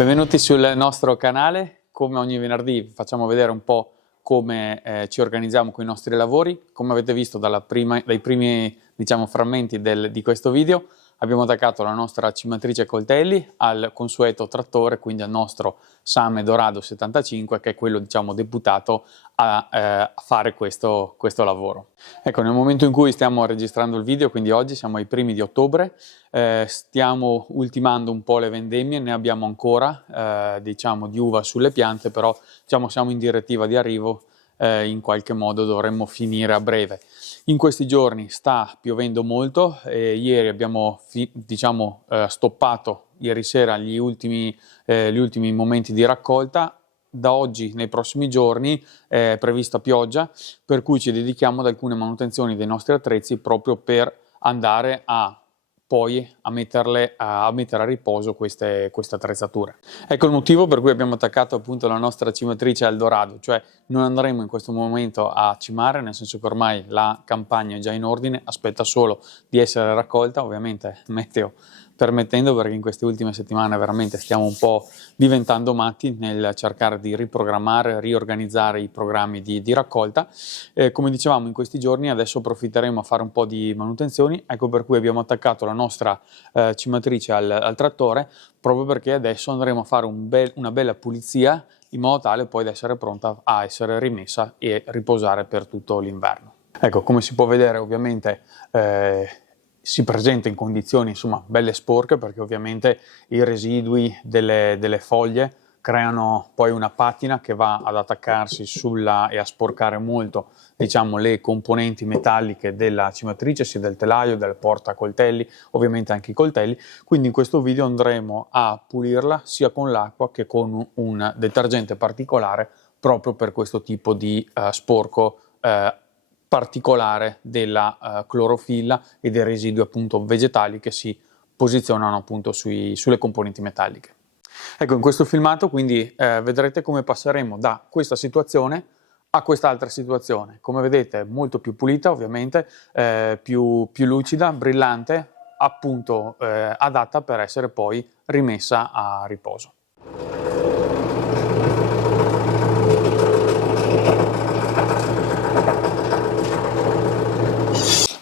Benvenuti sul nostro canale. Come ogni venerdì vi facciamo vedere un po' come ci organizziamo con i nostri lavori. Come avete visto dai primi frammenti di questo video, abbiamo attaccato la nostra cimatrice coltelli al consueto trattore, quindi al nostro Same Dorado 75, che è quello deputato a fare questo lavoro. Ecco, nel momento in cui stiamo registrando il video, quindi oggi siamo ai primi di ottobre, stiamo ultimando un po' le vendemmie, ne abbiamo ancora di uva sulle piante, però siamo in direttiva di arrivo, in qualche modo dovremmo finire a breve. In questi giorni sta piovendo molto, ieri abbiamo stoppato ieri sera gli ultimi momenti di raccolta. Da oggi, nei prossimi giorni, è prevista pioggia, per cui ci dedichiamo ad alcune manutenzioni dei nostri attrezzi proprio per andare a mettere a riposo queste attrezzature. Ecco il motivo per cui abbiamo attaccato appunto la nostra cimatrice al Dorado, cioè non andremo in questo momento a cimare, nel senso che ormai la campagna è già in ordine, aspetta solo di essere raccolta, ovviamente meteo permettendo, perché in queste ultime settimane veramente stiamo un po' diventando matti nel cercare di riprogrammare, riorganizzare i programmi di raccolta. Come dicevamo, in questi giorni adesso approfitteremo a fare un po' di manutenzioni, ecco per cui abbiamo attaccato la nostra cimatrice al trattore, proprio perché adesso andremo a fare una bella pulizia in modo tale poi da essere pronta a essere rimessa e riposare per tutto l'inverno. Ecco, come si può vedere ovviamente si presenta in condizioni belle sporche, perché ovviamente i residui delle foglie creano poi una patina che va ad attaccarsi e a sporcare molto le componenti metalliche della cimatrice, sia del telaio, del portacoltelli, ovviamente anche i coltelli. Quindi in questo video andremo a pulirla sia con l'acqua che con un detergente particolare, proprio per questo tipo di sporco particolare della clorofilla e dei residui appunto vegetali che si posizionano appunto sulle componenti metalliche. Ecco, in questo filmato quindi vedrete come passeremo da questa situazione a quest'altra situazione. Come vedete molto più pulita, ovviamente, più lucida, brillante, appunto adatta per essere poi rimessa a riposo.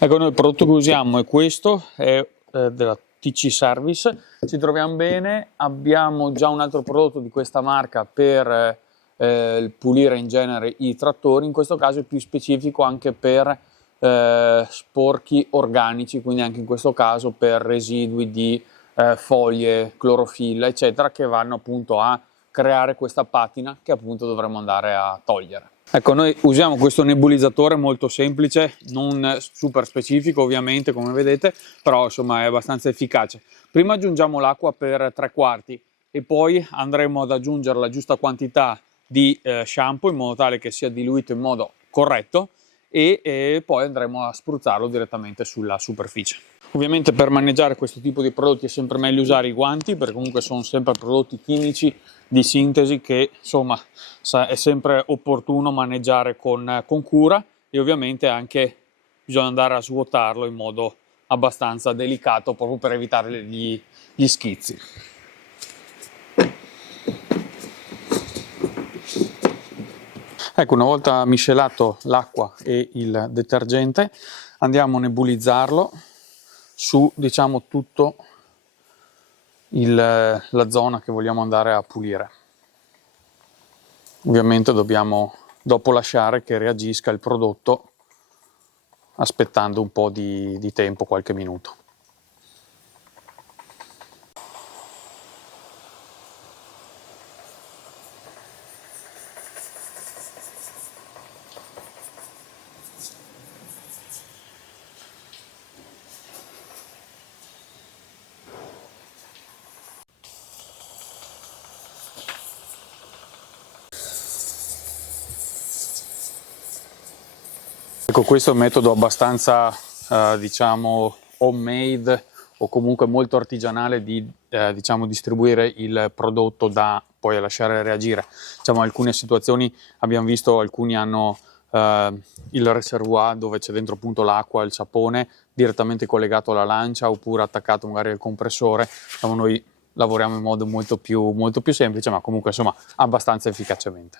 Ecco, noi il prodotto che usiamo è questo, è della TC Service, ci troviamo bene. Abbiamo già un altro prodotto di questa marca per pulire in genere i trattori, in questo caso è più specifico anche per sporchi organici, quindi anche in questo caso per residui di foglie, clorofilla eccetera, che vanno appunto a creare questa patina che appunto dovremo andare a togliere. Ecco, noi usiamo questo nebulizzatore molto semplice, non super specifico ovviamente come vedete, però insomma è abbastanza efficace. Prima aggiungiamo l'acqua per 3/4 e poi andremo ad aggiungere la giusta quantità di shampoo in modo tale che sia diluito in modo corretto e poi andremo a spruzzarlo direttamente sulla superficie. Ovviamente per maneggiare questo tipo di prodotti è sempre meglio usare i guanti, perché comunque sono sempre prodotti chimici di sintesi che insomma è sempre opportuno maneggiare con cura, e ovviamente anche bisogna andare a svuotarlo in modo abbastanza delicato proprio per evitare gli schizzi. Ecco, una volta miscelato l'acqua e il detergente andiamo a nebulizzarlo su tutto la zona che vogliamo andare a pulire. Ovviamente dobbiamo dopo lasciare che reagisca il prodotto aspettando un po' di tempo, qualche minuto. Ecco, questo è un metodo abbastanza homemade o comunque molto artigianale di distribuire il prodotto da poi lasciare reagire. In alcune situazioni abbiamo visto, alcuni hanno il reservoir dove c'è dentro appunto l'acqua, il sapone direttamente collegato alla lancia oppure attaccato magari al compressore. Noi lavoriamo in modo molto più semplice, ma comunque insomma abbastanza efficacemente.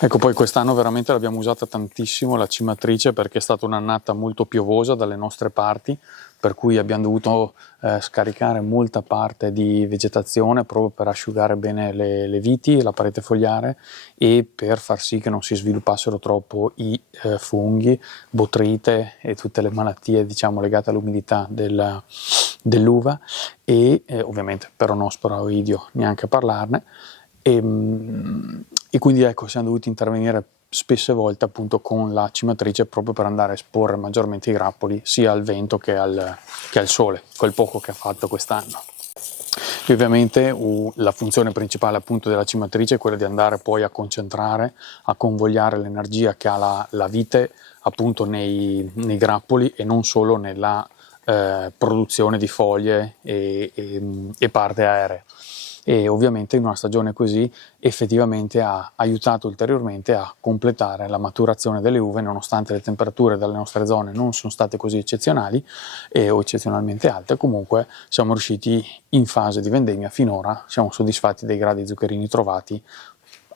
Ecco, poi quest'anno veramente l'abbiamo usata tantissimo la cimatrice, perché è stata un'annata molto piovosa dalle nostre parti, per cui abbiamo dovuto scaricare molta parte di vegetazione proprio per asciugare bene le viti, la parete fogliare, e per far sì che non si sviluppassero troppo i funghi, botrite e tutte le malattie, diciamo, legate all'umidità dell'uva, e ovviamente peronospora oidio neanche parlarne. E quindi ecco, siamo dovuti intervenire spesse volte appunto con la cimatrice, proprio per andare a esporre maggiormente i grappoli sia al vento che al sole, quel poco che ha fatto quest'anno. E ovviamente la funzione principale appunto della cimatrice è quella di andare poi a concentrare, a convogliare l'energia che ha la vite appunto nei grappoli, e non solo nella produzione di foglie e parte aeree. E ovviamente in una stagione così effettivamente ha aiutato ulteriormente a completare la maturazione delle uve, nonostante le temperature dalle nostre zone non sono state così eccezionali o eccezionalmente alte. Comunque siamo riusciti, in fase di vendemmia finora, siamo soddisfatti dei gradi zuccherini trovati,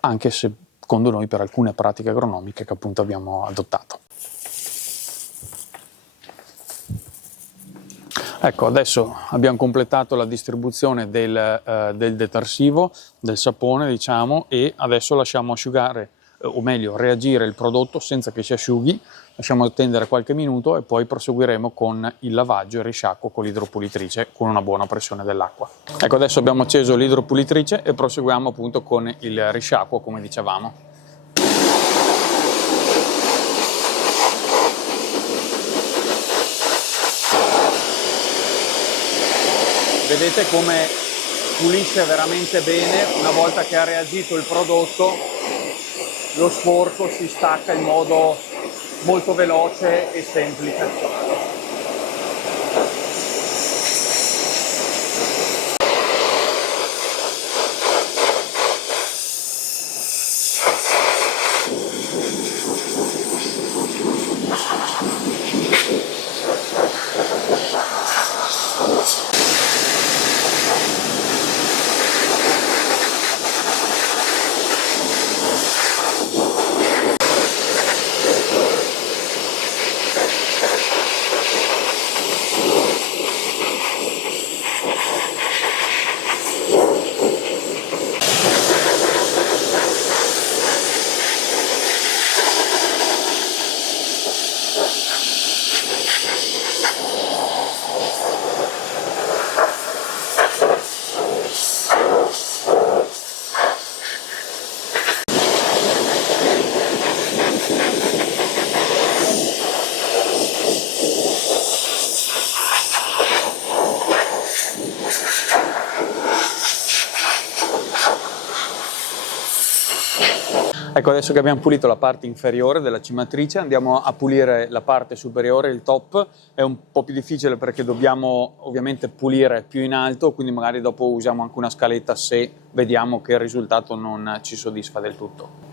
anche se secondo noi per alcune pratiche agronomiche che appunto abbiamo adottato. Ecco, adesso abbiamo completato la distribuzione del detersivo, del sapone, diciamo, e adesso lasciamo asciugare, o meglio reagire il prodotto senza che si asciughi, lasciamo attendere qualche minuto e poi proseguiremo con il lavaggio e il risciacquo con l'idropulitrice con una buona pressione dell'acqua. Ecco, adesso abbiamo acceso l'idropulitrice e proseguiamo appunto con il risciacquo, come dicevamo. Vedete come pulisce veramente bene. Una volta che ha reagito il prodotto, lo sporco si stacca in modo molto veloce e semplice. Ecco, adesso che abbiamo pulito la parte inferiore della cimatrice, andiamo a pulire la parte superiore, il top. È un po' più difficile perché dobbiamo ovviamente pulire più in alto, quindi magari dopo usiamo anche una scaletta se vediamo che il risultato non ci soddisfa del tutto.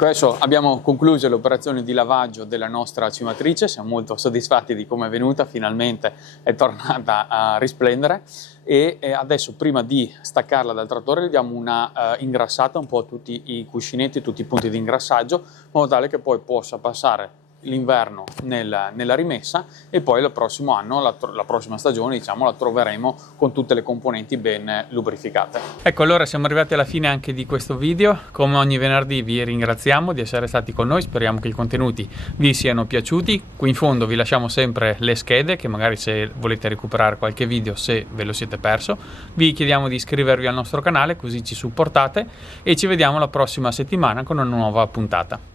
Ecco, adesso abbiamo concluso le operazioni di lavaggio della nostra cimatrice, siamo molto soddisfatti di come è venuta, finalmente è tornata a risplendere e adesso prima di staccarla dal trattore le diamo una ingrassata un po' a tutti i cuscinetti, tutti i punti di ingrassaggio, in modo tale che poi possa passare l'inverno nella rimessa e poi il prossimo anno, la prossima stagione, diciamo, la troveremo con tutte le componenti ben lubrificate. Ecco, allora siamo arrivati alla fine anche di questo video. Come ogni venerdì vi ringraziamo di essere stati con noi, speriamo che i contenuti vi siano piaciuti. Qui in fondo vi lasciamo sempre le schede, che magari se volete recuperare qualche video, se ve lo siete perso, vi chiediamo di iscrivervi al nostro canale così ci supportate e ci vediamo la prossima settimana con una nuova puntata.